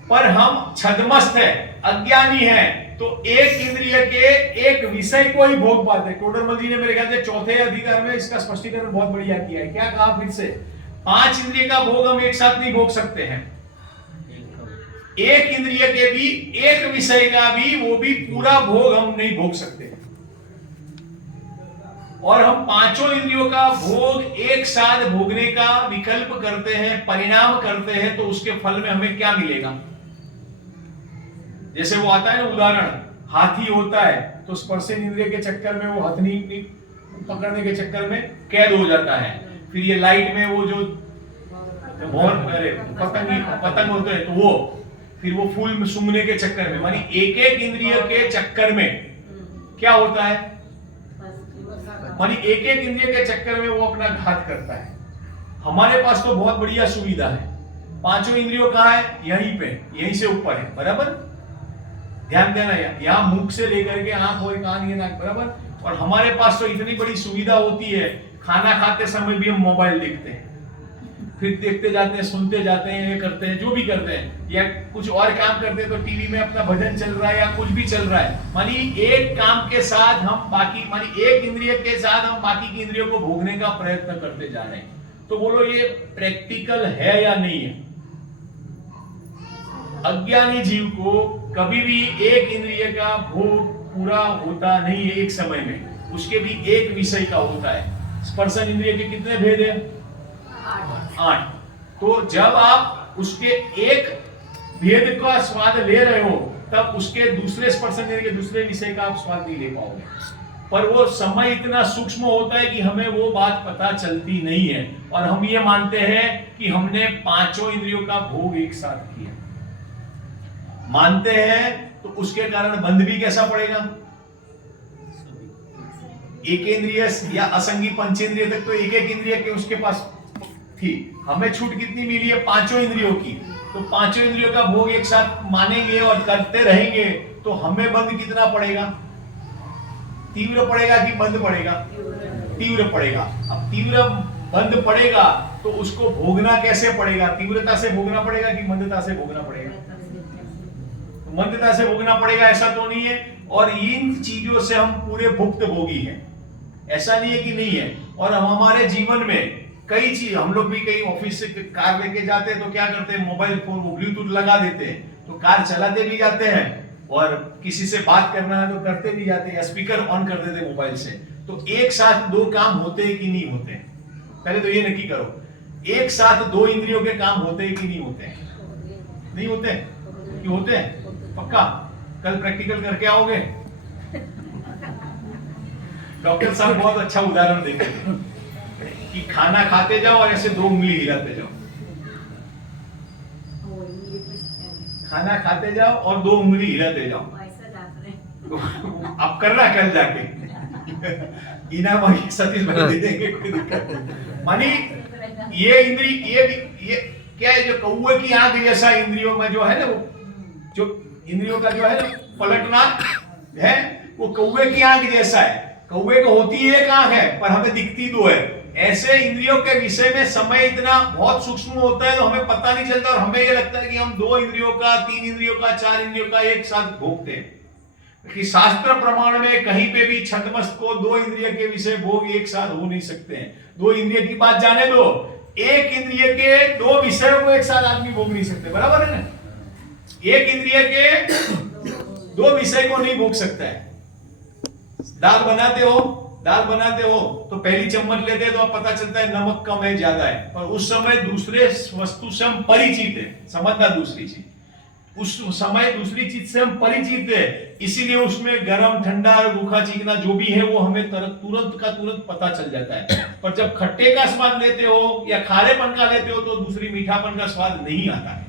पर हम छद्मस्त है, अज्ञानी है, तो एक इंद्रिय के एक विषय को ही भोग पाते। टोडरमल जी ने मेरे ख्याल से 4थे अधिकार में इसका स्पष्टीकरण बहुत बढ़िया किया है। क्या कहा फिर से? 5 इंद्रिय का भोग हम एक साथ नहीं भोग सकते हैं। एक इंद्रिय के भी, एक विषय का भी, वो भी पूरा भोग हम नहीं भोग सकते। और हम 5 इंद्रियों का भोग एक साथ भोगने का विकल्प करते हैं, परिणाम करते हैं, तो उसके फल में हमें क्या मिलेगा? जैसे वो आता है ना उदाहरण, हाथी होता है तो स्पर्शन इंद्रिय के चक्कर में वो हथनी पकड़ने के चक्कर में कैद हो जाता है। फिर ये लाइट में वो जो पतंग होते हैं तो वो फिर वो फूल में सूंघने के चक्कर में, मानी एक एक इंद्रिय के चक्कर में क्या होता है? मानी एक एक इंद्रिय के चक्कर में वो अपना घात करता है। हमारे पास तो बहुत बढ़िया सुविधा है, पांचों इंद्रियों कहाँ है? यहीं पे, यहीं से ऊपर है, बराबर। ध्यान देना, यहाँ मुख से लेकर के आंख और कान, ये नाक, बराबर। और हमारे पास तो इतनी बड़ी सुविधा होती है, खाना खाते समय भी हम मोबाइल देखते हैं, फिर देखते जाते हैं, सुनते जाते हैं, ये करते हैं, जो भी करते हैं, या कुछ और काम करते हैं तो टीवी में अपना भजन चल रहा है या कुछ भी चल रहा है। मानी एक काम के साथ हम बाकी, मानी एक इंद्रिय के साथ हम बाकी की इंद्रियों को भोगने का प्रयत्न करते जा रहे हैं। तो बोलो ये प्रैक्टिकल है या नहीं है? अज्ञानी जीव को कभी भी एक इंद्रिय का भोग पूरा होता नहीं है एक समय में, उसके भी एक विषय का होता है। स्पर्शन इंद्रिय के कितने भेद है? 8। तो जब आप उसके एक भेद का स्वाद ले रहे हो, तब उसके दूसरे स्पर्शन इंद्रिय के दूसरे विषय का आप स्वाद नहीं ले पाओगे। पर वो समय इतना सूक्ष्म होता है कि हमें वो बात पता चलती नहीं है, और हम ये मानते हैं कि हमने पांचों इंद्रियों का भोग एक साथ किया, मानते हैं। तो उसके कारण बंध भी कैसा पड़ेगा? एक इंद्रिय या असंगी पंचेंद्रिय तक तो एक एक इंद्रिय के उसके पास थी, हमें छूट कितनी मिली है? पांचों इंद्रियों की। तो पांचों इंद्रियों का भोग एक साथ मानेंगे और करते रहेंगे, तो हमें बंध कितना पड़ेगा? तीव्र पड़ेगा कि बंध पड़ेगा? तीव्र पड़ेगा। अब तीव्र बंध पड़ेगा तो उसको भोगना कैसे पड़ेगा? तीव्रता से भोगना पड़ेगा कि मंदता से भोगना पड़ेगा? मंदता से भोगना पड़ेगा, ऐसा तो नहीं है। और इन चीजों से हम पूरे भुक्त भोगी हैं, ऐसा नहीं है कि नहीं है। और हम हमारे जीवन में कई चीज, हम लोग भी कहीं ऑफिस से कार लेके जाते हैं तो क्या करते हैं? मोबाइल फोन वो ब्लूटूथ लगा देते हैं, तो कार चलाते भी जाते हैं, और किसी से बात करना है तो करते भी जाते हैं, स्पीकर ऑन कर देते हैं मोबाइल से। तो एक साथ दो काम होते हैं कि नहीं होते हैं? पहले तो ये नक्की करो, एक साथ दो इंद्रियों के काम होते हैं कि नहीं होते हैं? नहीं होते हैं? क्यों होते हैं? पक्का कल प्रैक्टिकल करके आओगे? डॉक्टर साहब बहुत अच्छा उदाहरण देते थे कि खाना खाते जाओ और ऐसे 2 उंगली हिलाते जाओ, खाना खाते जाओ और 2 उंगली हिलाते जाओ। आप करना कल जाके, इनाम सतीश भाई दे देंगे, कोई दिक्कत नहीं। मानी ये इंद्री, ये क्या है? जो कौवे की आंख जैसा इंद्रियों में जो है ना, वो जो इंद्रियों का जो है ना पलटना है, वो कौवे की आंख जैसा है। कौवे को होती एक आंख है पर हमें दिखती 2 है। ऐसे इंद्रियों के विषय में समय इतना बहुत सूक्ष्म होता है तो हमें पता नहीं चलता, और हमें यह लगता है कि हम 2 इंद्रियों का, 3 इंद्रियों का, 4 इंद्रियों का एक साथ भोगते हैं। कि शास्त्र प्रमाण में कहीं पे भी छद्मस्त को 2 इंद्रिय के विषय भोग एक साथ हो नहीं सकते हैं। 2 इंद्रिय की बात जाने दो, एक इंद्रिय के 2 विषयों को एक साथ आदमी भोग नहीं सकते, बराबर है ना? एक इंद्रिय के 2 विषय को नहीं भोग सकता है। दाल बनाते हो तो पहली चम्मच लेते हैं तो अब पता चलता है नमक कम है, ज्यादा है, पर उस समय दूसरे वस्तु से हम परिचित है, समझना दूसरी चीज, उस समय दूसरी चीज से हम परिचित है, इसीलिए उसमें गर्म, ठंडा, रूखा, चीकना जो भी है वो हमें तुरंत का तुरंत पता चल जाता है। पर जब खट्टे का स्वाद लेते हो या खारेपन का लेते हो तो दूसरी मीठापन का स्वाद नहीं आता है।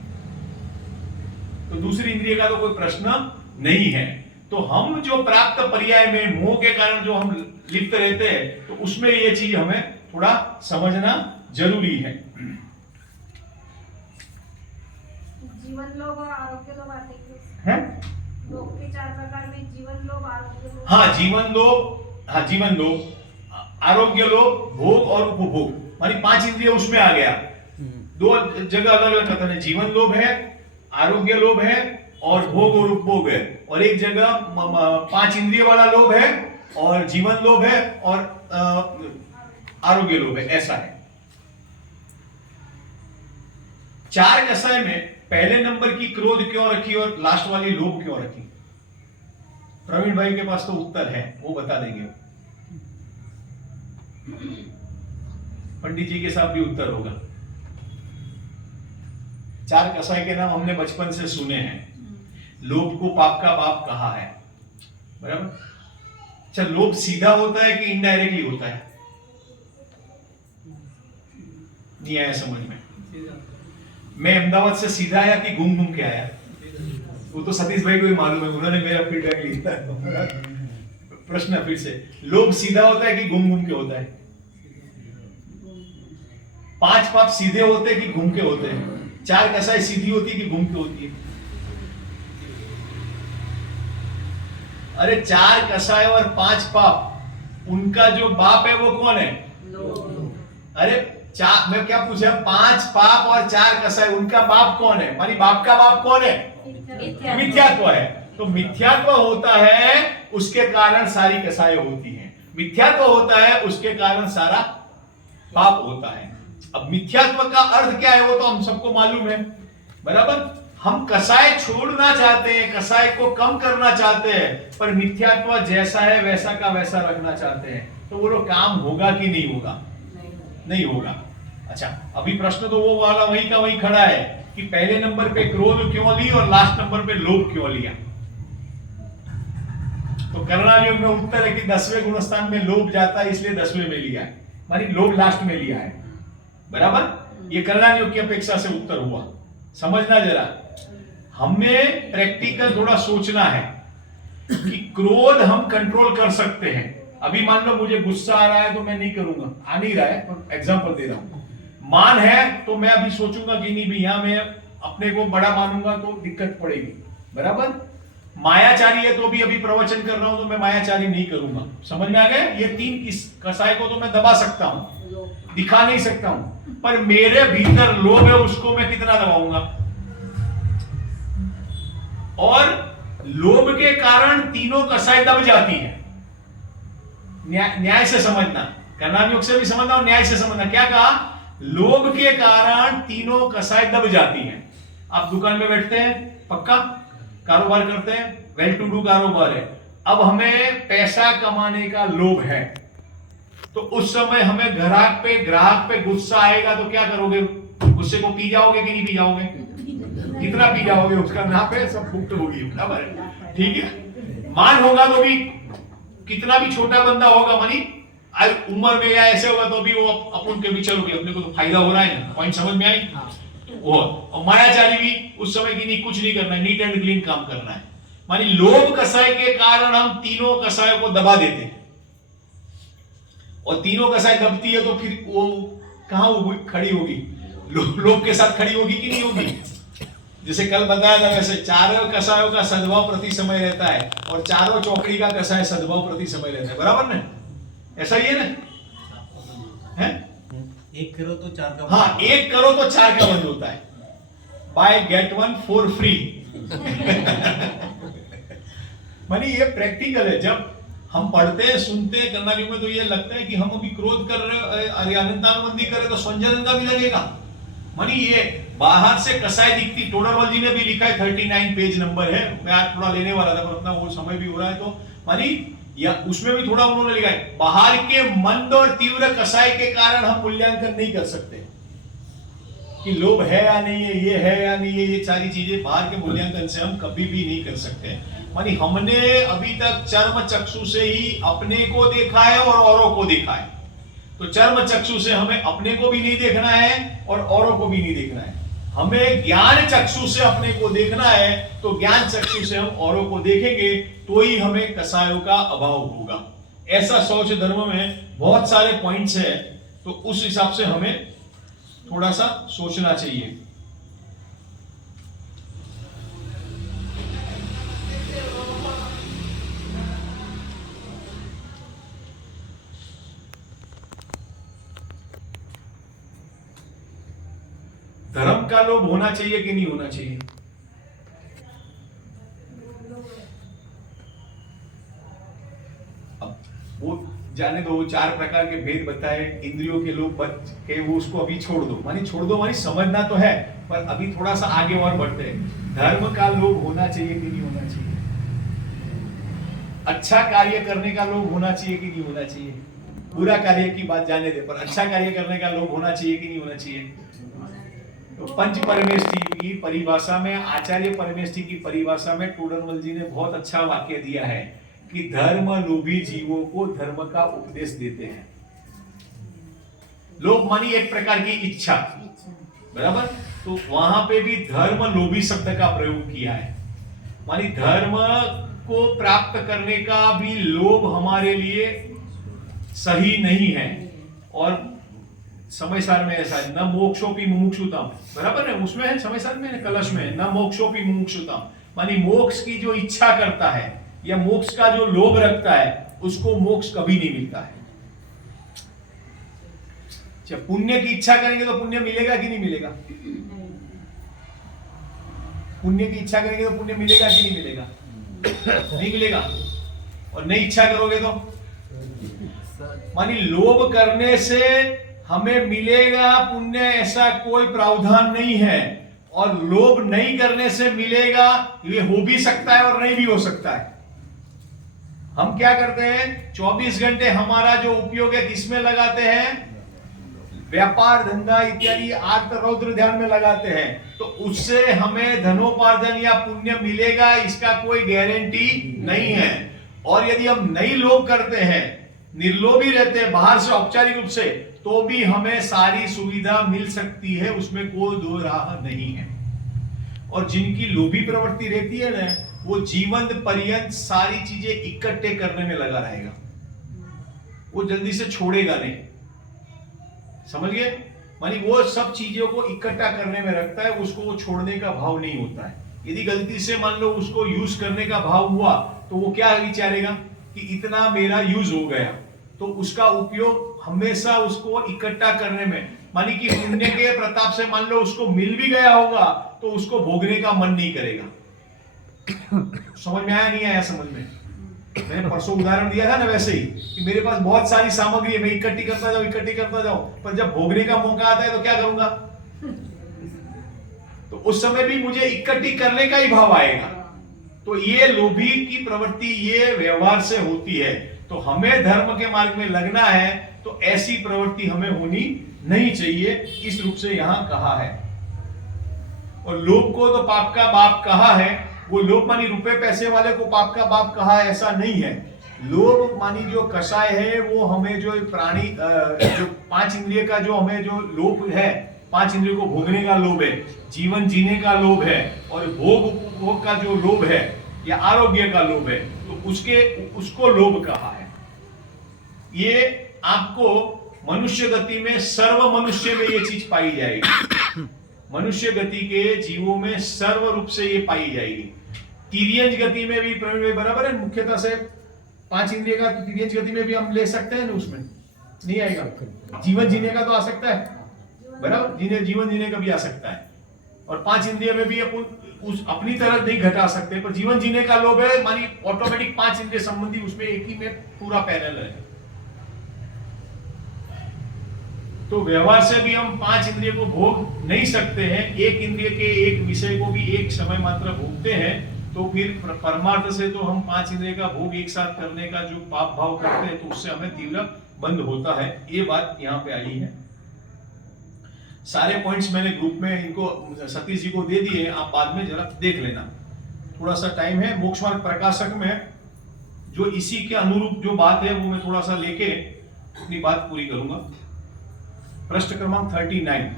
तो दूसरी इंद्रिय का तो कोई प्रश्न नहीं है। तो हम जो प्राप्त पर्याय में मोह के कारण जो हम लिप्त रहते हैं, तो उसमें ये चीज हमें थोड़ा समझना जरूरी है। जीवन लोभ और आरोग्य लोभ आते हैं? लोभ के 4 प्रकार में जीवन लोभ, आरोग्य लोभ। हाँ, जीवन लोभ, आरोग्य लोभ, भोग और उपभोग, मानी 5 इंद्रिय उसमें आ गया। 2 जगह अलग अलग कथन है, जीवन लोभ है, आरोग्य लोभ है और भोग और उपभोग है, और एक जगह 5 इंद्रिय वाला लोभ है और जीवन लोभ है और आरोग्य लोभ है, ऐसा है। 4 कसाय में पहले नंबर की क्रोध क्यों रखी और लास्ट वाली लोभ क्यों रखी? प्रवीण भाई के पास तो उत्तर है, वो बता देंगे। पंडित जी के साथ भी उत्तर होगा। 4 कसाय के नाम हमने बचपन से सुने हैं। लोभ को पाप का बाप कहा है, बराबर? अच्छा, लोभ सीधा होता है कि इनडायरेक्टली होता है? नहीं आया समझ में? मैं अहमदाबाद से सीधा आया कि घूम घूम के आया? वो तो सतीश भाई को ही मालूम है, उन्होंने मेरा फीडबैक लिया है। प्रश्न फिर से, लोभ सीधा होता है कि घूम घूम के होता है? 5 पाप सीधे होते कि घूम के होते हैं? 4 कसाई सीधी होती है कि घूम के होती है? अरे 4 कसाई और 5 पाप, उनका जो बाप है वो कौन है? अरे मैं क्या पूछा, 5 पाप और 4 कसाई, उनका बाप कौन है? मानी बाप का बाप कौन है? मिथ्यात्व है। तो मिथ्यात्व होता है उसके कारण सारी कसाई होती है, मिथ्यात्व होता है उसके कारण सारा पाप होता है। अब मिथ्यात्व का अर्थ क्या है वो तो हम सबको मालूम है, बराबर। हम कसाई छोड़ना चाहते हैं, कसाई को कम करना चाहते हैं, पर मिथ्यात्व जैसा है वैसा का वैसा रखना चाहते हैं। तो वो लोग काम होगा कि नहीं होगा? नहीं होगा। अच्छा, अभी प्रश्न तो वो वाला वही का वही खड़ा है कि पहले नंबर पे क्रोध क्यों ली और लास्ट नंबर पे लोभ क्यों लिया? तो कर्णा योग में उत्तर है कि 10वें गुणस्थान में लोभ जाता है, इसलिए 10वें में लिया है, मानी लोभ लास्ट में लिया है, बराबर। ये कर्णा योग की अपेक्षा से उत्तर हुआ। समझना जरा, हमें प्रैक्टिकल थोड़ा सोचना है कि क्रोध हम कंट्रोल कर सकते हैं। अभी मान लो मुझे गुस्सा आ रहा है तो मैं नहीं करूंगा, आ नहीं रहा है, पर एग्जांपल दे रहा हूं। मान है तो मैं अभी सोचूंगा कि नहीं भैया मैं अपने को बड़ा मानूंगा तो दिक्कत पड़ेगी, बराबर। मायाचारी है तो भी अभी प्रवचन कर रहा हूं तो मैं मायाचारी नहीं करूंगा। समझ में आ गया? ये 3 कसाई को तो मैं दबा सकता हूं, दिखा नहीं सकता हूं, पर मेरे भीतर लोभ है उसको मैं कितना दबाऊंगा? और लोभ के कारण तीनों कसाई दब जाती है। न्याय से समझना, कर्णान योग से भी समझना और न्याय से समझना। क्या कहा? लोभ के कारण तीनों कसाई दब जाती हैं। आप दुकान में बैठते हैं, पक्का कारोबार करते हैं, वेल टू डू कारोबार है, अब हमें पैसा कमाने का लोभ है, तो उस समय हमें ग्राहक पे गुस्सा आएगा तो क्या करोगे? गुस्से को पी जाओगे कि नहीं पी जाओगे? कितना पी जाओगे उसका नाप है, सब फुक्त होगी, बराबर। ठीक है, मान होगा तो भी कितना भी छोटा बंदा होगा, मानी उम्र में या ऐसे होगा तो भी वो अपन के भी चलोगे, अपने को तो फायदा हो रहा है ना। पॉइंट समझ में आई? और मायाचारी भी उस समय की नहीं, कुछ नहीं करना है, नीट एंड क्लीन काम करना है। मानी लोभ कसाई के कारण हम तीनों कसायों को दबा देते हैं, और तीनों कसाई दबती है तो फिर वो कहां खड़ी होगी? लोभ के साथ खड़ी होगी कि नहीं होगी? जैसे कल बताया था वैसे चारों कसायों का सद्भाव प्रति समय रहता है, और चारों चौकड़ी का कसाय सद्भाव प्रति समय रहता है, बराबर ना? ऐसा ही है ना? है? 1 करो तो 4 का, हाँ 1 करो तो 4 का बंद होता है। Buy get 1 for free. मानी ये प्रैक्टिकल है। जब हम पढ़ते हैं सुनते हैं कर्णाली में तो ये लगता है कि हम अभी क्रोध कर रहे, अनंतानुबंधी कर रहे तो संजय का भी लगेगा। मानी ये बाहर से कसाई दिखती, टोडरमल जी ने भी लिखा है, 39 पेज नंबर है, मैं आज थोड़ा लेने वाला था पर अपना वो समय भी हो रहा है, तो मानी या उसमें भी थोड़ा उन्होंने लिखा है, बाहर के मंद और तीव्र कसाई के कारण हम मूल्यांकन नहीं कर सकते कि लोभ है या नहीं है, ये है या नहीं है, ये सारी चीजें बाहर के मूल्यांकन से हम कभी भी नहीं कर सकते। मानी हमने अभी तक चर्म चक्षु से ही अपने को देखा है और औरों को देखा है, तो चर्म चक्षु से हमें अपने को भी नहीं देखना है और औरों को भी नहीं देखना है। हमें ज्ञान चक्षु से अपने को देखना है, तो ज्ञान चक्षु से हम औरों को देखेंगे तो ही हमें कसायों का अभाव होगा। ऐसा शौच धर्म में बहुत सारे पॉइंट्स है, तो उस हिसाब से हमें थोड़ा सा सोचना चाहिए। धर्म का लोभ होना चाहिए कि नहीं होना चाहिए? अब वो जाने दो, 4 प्रकार के भेद बताए, इंद्रियों के लोभ बच के वो उसको अभी छोड़ दो, मानी समझना तो है, पर अभी थोड़ा सा आगे और बढ़ते हैं। धर्म का लोभ होना चाहिए कि नहीं होना चाहिए? अच्छा कार्य करने का लोभ होना चाहिए कि नहीं होना चाहिए? बुरा कार्य की बात जाने दे, पर अच्छा कार्य करने का लोभ होना चाहिए कि नहीं होना चाहिए? तो पंच परमेष्ठी की परिभाषा में, आचार्य परमेष्ठी की परिभाषा में टोडरमल जी ने बहुत अच्छा वाक्य दिया है कि धर्म लोभी जीवों को धर्म का उपदेश देते हैं। लोभ मानी एक प्रकार की इच्छा, बराबर। तो वहां पे भी धर्म लोभी शब्द का प्रयोग किया है, मानी धर्म को प्राप्त करने का भी लोभ हमारे लिए सही नहीं है, और समय सार में ऐसा है, न मोक्षोपि मुमुक्षुताम, बराबर है, उसमें है समय सार में, कलश में है, न मोक्षोपि मुमुक्षुताम, मानी मोक्ष की जो इच्छा करता है या मोक्ष का जो लोभ रखता है उसको मोक्ष कभी नहीं मिलता है। जब पुण्य की इच्छा करेंगे तो पुण्य मिलेगा कि नहीं मिलेगा? पुण्य की इच्छा करेंगे तो पुण्य मिलेगा कि नहीं मिलेगा? नहीं मिलेगा। और नहीं इच्छा करोगे तो मानी लोभ करने से हमें मिलेगा पुण्य, ऐसा कोई प्रावधान नहीं है, और लोभ नहीं करने से मिलेगा ये हो भी सकता है और नहीं भी हो सकता है। हम क्या करते हैं, 24 घंटे हमारा जो उपयोग है किसमें लगाते हैं? व्यापार धंधा इत्यादि आर्त रौद्र ध्यान में लगाते हैं, तो उससे हमें धनोपार्जन या पुण्य मिलेगा इसका कोई गारंटी नहीं है। और यदि हम नहीं लोभ करते हैं, निर्लोभी रहते हैं बाहर से औपचारिक रूप से, तो भी हमें सारी सुविधा मिल सकती है, उसमें कोई दो राह नहीं है। और जिनकी लोभी प्रवृत्ति रहती है ना, वो जीवन पर्यंत सारी चीजें इकट्ठे करने में लगा रहेगा, वो जल्दी से छोड़ेगा नहीं, समझ गए? मानी वो सब चीजों को इकट्ठा करने में रखता है, उसको वो छोड़ने का भाव नहीं होता है। यदि गलती से मान लो उसको यूज करने का भाव हुआ तो वो क्या विचारेगा कि इतना मेरा यूज हो गया, तो उसका उपयोग हमेशा उसको इकट्ठा करने में, मानी कि पुण्य के प्रताप से मान लो उसको मिल भी गया होगा तो उसको भोगने का मन नहीं करेगा। समझ में आया नहीं आया? समझ में? मैंने परसों उदाहरण दिया था ना, वैसे ही कि मेरे पास बहुत सारी सामग्री है, मैं इकट्ठी करता जाऊं, पर जब भोगने का मौका आता है तो क्या करूंगा? तो उस समय भी मुझे इकट्ठी करने का ही भाव आएगा। तो ये लोभी की प्रवृत्ति ये व्यवहार से होती है। तो हमें धर्म के मार्ग में लगना है तो ऐसी प्रवृत्ति हमें होनी नहीं चाहिए, इस रूप से यहां कहा है। और लोभ को तो पाप का बाप कहा है, वो लोभ मानी रुपए पैसे वाले को पाप का बाप कहा है, ऐसा नहीं है। लोभ मानी जो कषाय है, वो हमें जो प्राणी जो 5 इंद्रिय का जो हमें जो लोभ है, 5 इंद्रियों को भोगने का लोभ है, जीवन जीने का लोभ है, और भोग उपभोग का जो लोभ है या आरोग्य का लोभ है, तो उसको लोभ कहा है। ये आपको मनुष्य गति में, सर्व मनुष्य में ये चीज पाई जाएगी। मनुष्य गति के जीवों में सर्व रूप से ये पाई जाएगी। तिर्यंज गति में भी प्रवीण भाई बराबर है, मुख्यतः से 5 इंद्रिय का तिर्यंज गति में भी हम ले सकते हैं ना, उसमें नहीं आएगा। जीवन जीने का तो आ सकता है, बराबर, जीवन जीने का भी आ सकता है। और 5 इंद्रिय में भी उस अपनी तरह नहीं घटा सकते, पर जीवन जीने का लोभ है, मानी ऑटोमेटिक 5 इंद्रिय संबंधी उसमें एक ही में पूरा पैनल है। तो व्यवहार से भी हम 5 इंद्रिय को भोग नहीं सकते हैं। एक इंद्रिय के एक विषय को भी एक समय मात्र भोगते हैं, तो फिर परमार्थ से तो हम 5 इंद्रिय का भोग एक साथ करने का जो पाप भाव करते हैं, तो उससे हमें तीव्र बंद होता है। ये बात यहाँ पे आई है। सारे पॉइंट्स मैंने ग्रुप में इनको सतीश जी को दे दिए, आप बाद में जरा देख लेना, थोड़ा सा टाइम है। मोक्ष मार्ग प्रकाशक में जो इसी के अनुरूप जो बात है वो मैं थोड़ा सा लेके अपनी बात पूरी करूंगा। प्रश्न क्रमांक 39।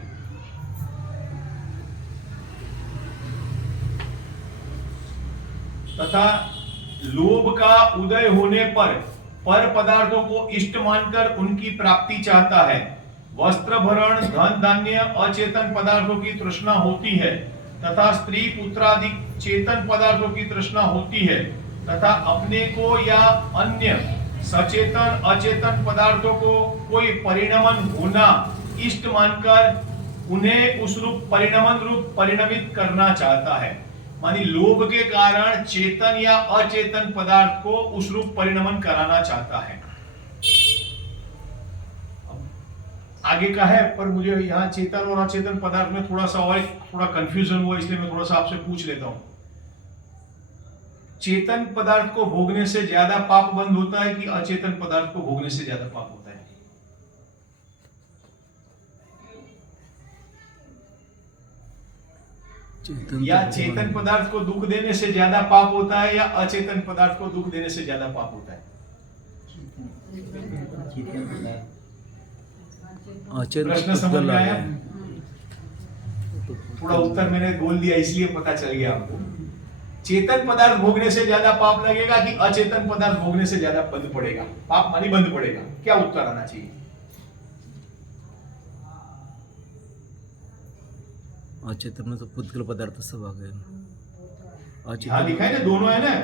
तथा लोभ का उदय होने पर पदार्थों को इष्ट मानकर उनकी प्राप्ति चाहता है। वस्त्र भरण धन धान्य अचेतन पदार्थों की तृष्णा होती है, तथा स्त्री पुत्र आदि चेतन पदार्थों की तृष्णा होती है, तथा अपने को या अन्य सचेतन अचेतन पदार्थों को कोई परिणमन होना इष्ट मानकर उन्हें उस रूप परिणमन रूप परिणमित करना चाहता है। मानी लोभ के कारण चेतन या अचेतन पदार्थ को उस रूप परिणमन कराना चाहता है। आगे का है, पर मुझे यहाँ चेतन और अचेतन पदार्थ में थोड़ा कंफ्यूजन हुआ, इसलिए मैं थोड़ा सा आपसे पूछ लेता हूं। चेतन पदार्थ को भोगने से ज्यादा पाप बंद होता है कि अचेतन पदार्थ को भोगने से ज्यादा पाप होता है? या चेतन पदार्थ को दुख देने से ज्यादा पाप होता है या अचेतन पदार्थ को दुख देने से ज्यादा पाप होता है? प्रश्न समझ में आया? थोड़ा उत्तर मैंने बोल दिया इसलिए पता चल गया आपको। चेतन पदार्थ भोगने से ज्यादा पाप लगेगा कि अचेतन पदार्थ भोगने से ज्यादा बंद पड़ेगा? पाप मानी बंद पड़ेगा। क्या उत्तर आना चाहिए? अचेतन में तो पुद्गल पदार्थ सब आ गए यहाँ लिखा है ना, दोनों है ना,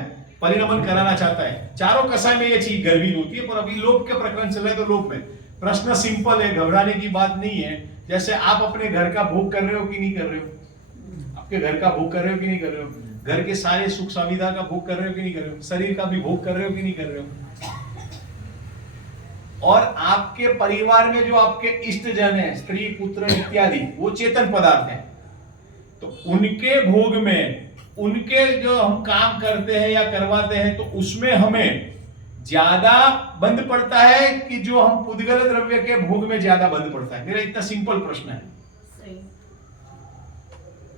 परिणमन कराना चाहता है। चारों कसाय में ये चीज गर्भी होती है, पर अभी लोभ के प्रकरण चल रहे हैं तो लोभ में प्रश्न सिंपल है, घबराने की बात नहीं है। जैसे आप अपने घर का भोग कर रहे हो कि नहीं कर रहे हो, आपके घर का भोग कर रहे हो कि नहीं कर रहे हो, घर के सारे सुख सुविधा का भोग कर रहे हो कि नहीं कर रहे हो, शरीर का भी भोग कर रहे हो कि नहीं कर रहे हो। और आपके परिवार में जो आपके इष्ट जन है, स्त्री पुत्र इत्यादि, वो चेतन पदार्थ हैं, तो उनके भोग में उनके जो हम काम करते हैं या करवाते हैं तो उसमें हमें ज्यादा बंद पड़ता है कि जो हम पुद्गल द्रव्य के भोग में ज्यादा बंद पड़ता है। मेरा इतना सिंपल प्रश्न है।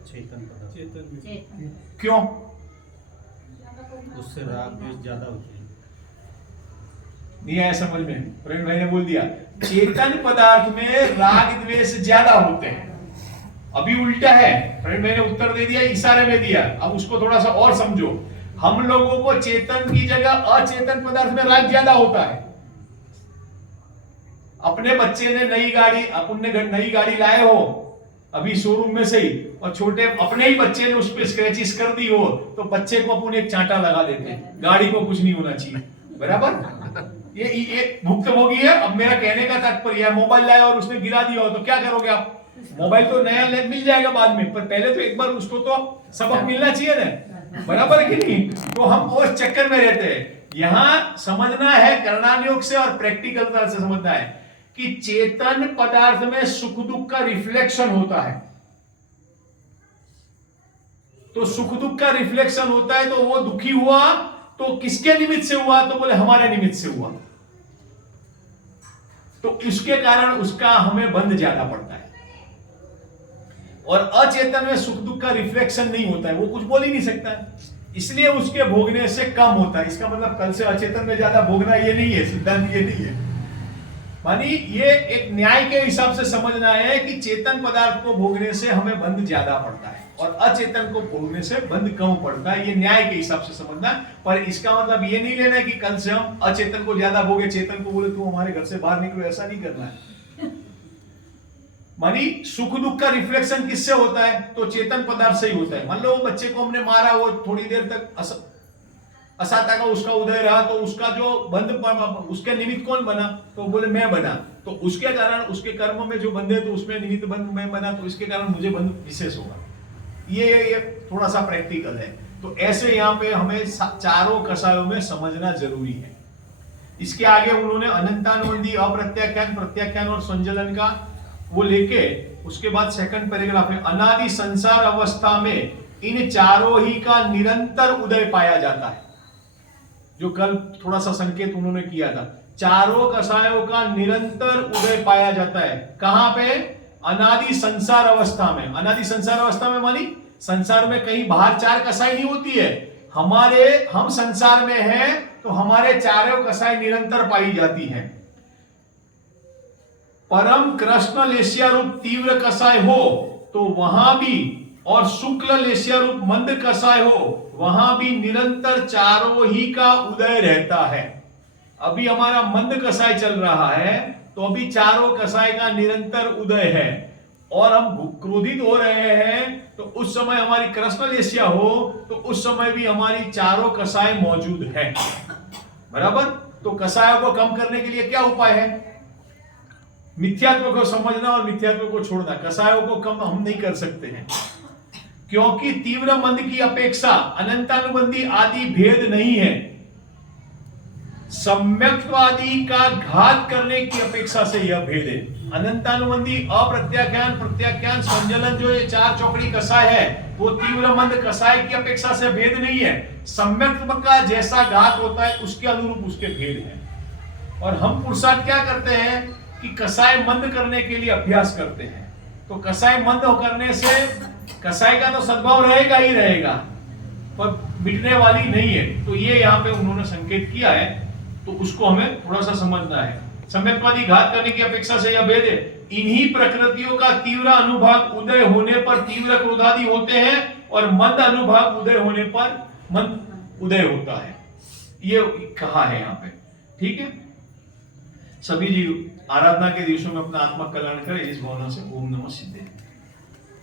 चेतन पदार्थ क्यों? उससे राग द्वेष ज्यादा होती है। नहीं आया समझ में? प्रवीण भाई ने बोल दिया चेतन पदार्थ में राग द्वेष ज्यादा होते हैं। अभी उल्टा है, प्रवीण भाई ने उत्तर दे दिया, इशारे में दिया। अब उसको थोड़ा सा और समझो। हम लोगों को चेतन की जगह अचेतन पदार्थ में राग ज्यादा होता है। अपने बच्चे ने नई गाड़ी, अपने नई गाड़ी लाए हो अभी शोरूम में से ही, और छोटे अपने ही बच्चे ने उस पर स्क्रैचेस कर दी हो, तो बच्चे को अपन एक चांटा लगा देते हैं, गाड़ी को कुछ नहीं होना चाहिए, बराबर। ये भुक्तभोगी है। अब मेरा कहने का तात्पर्य है, मोबाइल लाया और उसने गिरा दिया हो तो क्या करोगे आप? मोबाइल तो नया मिल जाएगा बाद में, पर पहले तो एक बार उसको तो सबक मिलना चाहिए ना, बराबर है कि नहीं? तो हम उस चक्कर में रहते हैं। यहां समझना है कर्णान योग से और प्रैक्टिकल तरह से समझना है कि चेतन पदार्थ में सुख दुख का रिफ्लेक्शन होता है। तो सुख दुख का रिफ्लेक्शन होता है, तो वो दुखी हुआ तो किसके निमित्त से हुआ? तो बोले हमारे निमित्त से हुआ। तो इसके कारण उसका हमें बंध ज्यादा पड़ता है। और अचेतन में सुख दुख का रिफ्लेक्शन नहीं होता है, वो कुछ बोल ही नहीं सकता है, इसलिए उसके भोगने से कम होता है। इसका मतलब कल से अचेतन में ज्यादा भोगना ये नहीं है, सिद्धांत ये नहीं है। मानी ये एक न्याय के हिसाब से समझना है कि चेतन पदार्थ को भोगने से हमें बंध ज्यादा पड़ता है और अचेतन को भोगने से बंध कम पड़ता है। ये न्याय के हिसाब से समझना। पर इसका मतलब ये नहीं लेना कि कल से हम अचेतन को ज्यादा भोगे, चेतन को बोले तू हमारे घर से बाहर निकलो, ऐसा नहीं करना है। मानी सुख दुख का रिफ्लेक्शन किससे होता है? तो चेतन पदार्थ से ही होता है। मान लो वो बच्चे को हमने मारा, वो थोड़ी देर तक असाता का उसका उदय रहा, तो उसका जो बंध, उसके निमित्त कौन बना? तो बोले मैं बना। तो उसके कारण उसके कर्म में जो बंधे, तो उसमें निमित्त बंध मैं बना, तो इसके कारण मुझे बंध विशेष होगा। ये थोड़ा सा प्रैक्टिकल है। तो ऐसे यहाँ पे हमें चारों कसायों में समझना जरूरी है। इसके आगे उन्होंने अनंतानुबंधी, अप्रत्याख्यान, प्रत्याख्यान और संजलन का वो लेके, उसके बाद सेकंड पैराग्राफ है, अनादि संसार अवस्था में इन चारों ही का निरंतर उदय पाया जाता है। जो कल थोड़ा सा संकेत उन्होंने किया था, चारों कसायों का निरंतर उदय पाया जाता है। कहां पे? अनादि संसार अवस्था में। अनादि संसार अवस्था में मानी संसार में कहीं बाहर चार कसाई नहीं होती है, हम संसार में हैं तो हमारे चारों कसाई निरंतर पाई जाती हैं। परम कृष्ण लेशिया रूप तीव्र कसाय हो तो वहां भी, और शुक्ल लेशिया रूप मंद कसाय हो वहां भी निरंतर चारों ही का उदय रहता है। अभी हमारा मंद कसाय चल रहा है तो अभी चारों कसाय का निरंतर उदय है। और हम क्रोधित हो रहे हैं तो उस समय हमारी कृष्ण लेशिया हो तो उस समय भी हमारी चारों कसाय मौजूद है, बराबर। तो कसायों को कम करने के लिए क्या उपाय है? मिथ्यात्व को समझना और मिथ्यात्व को छोड़ना। कसायों को कम हम नहीं कर सकते हैं, क्योंकि तीव्र मंद की अपेक्षा अनंतानुबंधी आदि भेद नहीं है। सम्यक्त्वादि का घात करने की अपेक्षा से यह भेद है। अनंतानुबंधी, अप्रत्याख्यान, प्रत्याख्यान, संजलन, जो ये चार चौकड़ी कसाय है, वो तीव्र मंद कसाय की अपेक्षा से भेद नहीं है। सम्यक्त्व का जैसा घात होता है उसके अनुरूप उसके भेद है। और हम पुरुषार्थ क्या करते हैं कि कसाय मंद करने के लिए अभ्यास करते हैं। तो कसाय मंद करने से कसाय का तो सद्भाव रहेगा ही रहेगा, पर मिटने वाली नहीं है। तो ये यहाँ पे उन्होंने संकेत किया है, तो उसको हमें थोड़ा सा समझना है। सम्यक्त्वादी घात करने की अपेक्षा से यह भेद है। इन्हीं प्रकृतियों का तीव्र अनुभाग उदय होने पर तीव्र क्रोधादि होते हैं और मंद अनुभाग उदय होने पर मंद उदय होता है। ये कहा है यहाँ पे, ठीक है। सभी जी आराधना के दिवसों में अपना आत्मा कल्याण करें इस भावना से। ओम नमः सिद्धे।